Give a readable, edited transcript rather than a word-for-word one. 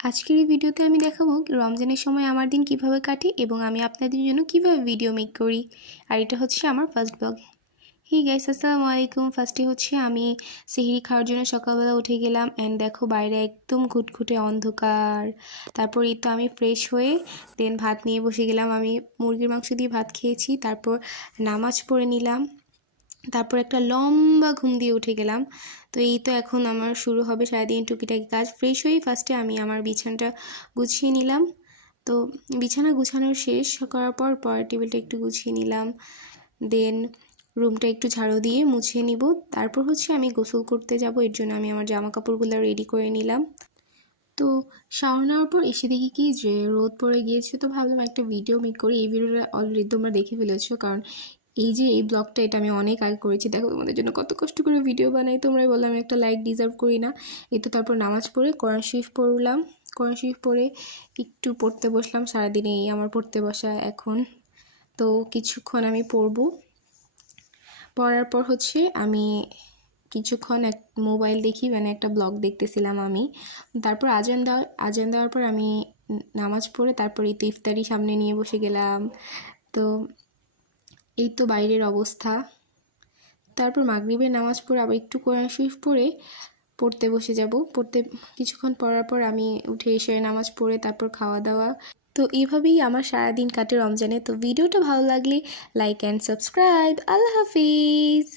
আজকের এই ভিডিওতে আমি দেখাবো রমজানের সময় আমার দিন কিভাবে কাটে এবং আমি আপনাদের জন্য কিভাবে ভিডিও মেক করি। আর এটা হচ্ছে আমার ফার্স্ট ব্লগ। হে গাইস, আসসালামু আলাইকুম। ফার্স্টে হচ্ছে আমি সেহরি খাওয়ার জন্য সকালবেলা উঠে গেলাম অ্যান্ড দেখো বাইরে একদম ঘুটঘুটে অন্ধকার। তারপর এই তো আমি ফ্রেশ হয়ে দেন ভাত নিয়ে বসে গেলাম। আমি মুরগির মাংস দিয়ে ভাত খেয়েছি, তারপর নামাজ পড়ে নিলাম, তারপর একটা লম্বা ঘুম দিয়ে উঠে গেলাম। তো এই তো এখন আমার শুরু হবে সারাদিন টুকিটাকি কাজ। ফ্রেশ হয়েই ফার্স্টে আমি আমার বিছানাটা গুছিয়ে নিলাম। তো বিছানা গুছানোর শেষ করার পর পরের টেবিলটা একটু গুছিয়ে নিলাম, দেন রুমটা একটু ঝাড়ু দিয়ে মুছে নিব। তারপর হচ্ছে আমি গোসল করতে যাব, এর জন্য আমি আমার জামা কাপড়গুলো রেডি করে নিলাম। তো শাওয়ার নেওয়ার পর এসে দেখি কি যে রোদ পড়ে গিয়েছে, তো ভাবলাম একটা ভিডিও মেক করি। এই ভিডিওটা অলরেডি তোমরা দেখে ফেলেছো, কারণ এই ব্লগটা এটা আমি অনেক আগে করেছি। দেখো তোমাদের জন্য কত কষ্ট করে ভিডিও বানাই, তোমরাই বললাম আমি একটা লাইক ডিজার্ভ করি না। এই তো তারপর নামাজ পড়ে কোরআন শরীফ পড়লাম। কোরআন শরীফ পড়ে একটু পড়তে বসলাম। সারাদিনে এই আমার পড়তে বসা এখন। তো কিছুক্ষণ আমি পড়বো, পড়ার পর হচ্ছে আমি কিছুক্ষণ এক মোবাইল দেখি, মানে একটা ব্লগ দেখতেছিলাম আমি। তারপর আজান দেওয়ার পর আমি নামাজ পড়ে তারপর এই তো ইফতারি সামনে নিয়ে বসে গেলাম। তো এই তো বাইরের অবস্থা। তারপর মাগরিবের নামাজ পড়ে আবার একটু কোরআন শরীফ পড়তে বসে যাব। কিছুক্ষণ পড়ার পর আমি উঠে এসে নামাজ পড়ে তারপর খাওয়া দাওয়া। তো এইভাবেই আমার সারাদিন কাটে রমজানে। তো ভিডিওটা ভালো লাগলে like and subscribe. Allah Hafiz.